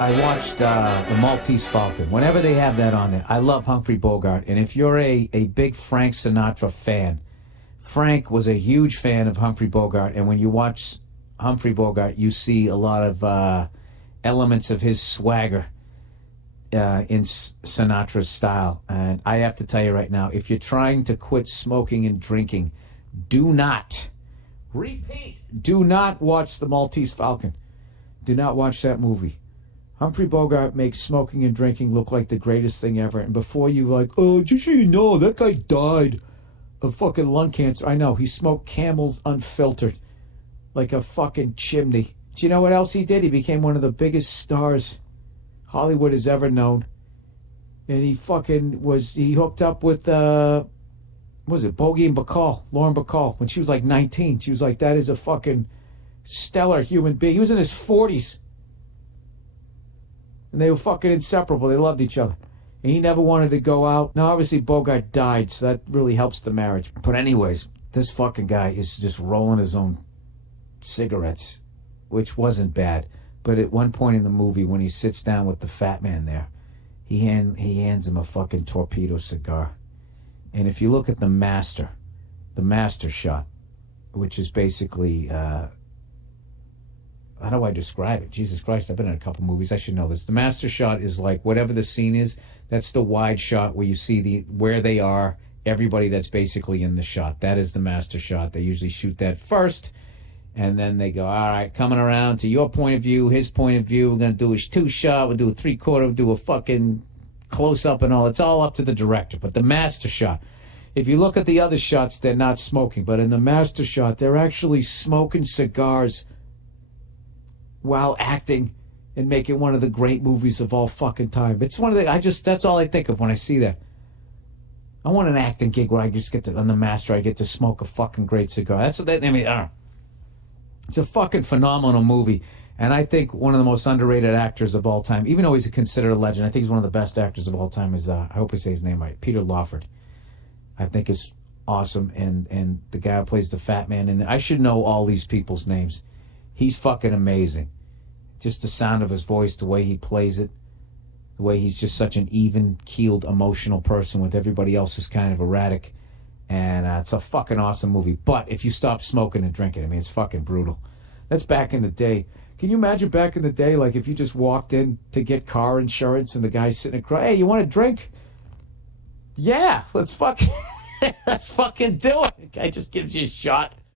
I watched the Maltese Falcon. Whenever they have that on there, I love Humphrey Bogart. And if you're a big Frank Sinatra fan, Frank was a huge fan of Humphrey Bogart. And when you watch Humphrey Bogart, you see a lot of elements of his swagger in Sinatra's style. And I have to tell you right now, if you're trying to quit smoking and drinking, do not, repeat, do not watch the Maltese Falcon. Do not watch that movie. Humphrey Bogart makes smoking and drinking look like the greatest thing ever. And before you like, oh, just so you know, that guy died of fucking lung cancer. I know, he smoked Camels unfiltered like a fucking chimney. Do you know what else he did? He became one of the biggest stars Hollywood has ever known. And he hooked up with, what was it, Bogey and Bacall, Lauren Bacall, when she was like 19. She was like, that is a fucking stellar human being. He was in his 40s. And they were fucking inseparable. They loved each other. And he never wanted to go out. Now, obviously, Bogart died, so that really helps the marriage. But anyways, this fucking guy is just rolling his own cigarettes, which wasn't bad. But at one point in the movie, when he sits down with the fat man there, he hands him a fucking torpedo cigar. And if you look at the master shot, which is basically... how do I describe it? Jesus Christ, I've been in a couple movies. I should know this. The master shot is like whatever the scene is, that's the wide shot where you see where they are, everybody that's basically in the shot. That is the master shot. They usually shoot that first, and then they go, all right, coming around to your point of view, his point of view. We're going to do a two-shot. We'll do a three-quarter. We'll do a fucking close-up and all. It's all up to the director. But the master shot, if you look at the other shots, they're not smoking. But in the master shot, they're actually smoking cigars while acting and making one of the great movies of all fucking time. It's one of the, that's all I think of when I see that. I want an acting gig where I just get to, on the master, I get to smoke a fucking great cigar. That's what they, I mean, it's a fucking phenomenal movie. And I think one of the most underrated actors of all time, even though he's considered a legend, I think he's one of the best actors of all time is, I hope I say his name right, Peter Lawford. I think is awesome. And the guy who plays the fat man, and I should know all these people's names. He's fucking amazing. Just the sound of his voice, the way he plays it, the way he's just such an even-keeled, emotional person with everybody else who's kind of erratic. And it's a fucking awesome movie. But if you stop smoking and drinking, I mean, it's fucking brutal. That's back in the day. Can you imagine back in the day, like if you just walked in to get car insurance and the guy's sitting across, hey, you want a drink? Yeah, let's fucking, let's fucking do it. The guy just gives you a shot.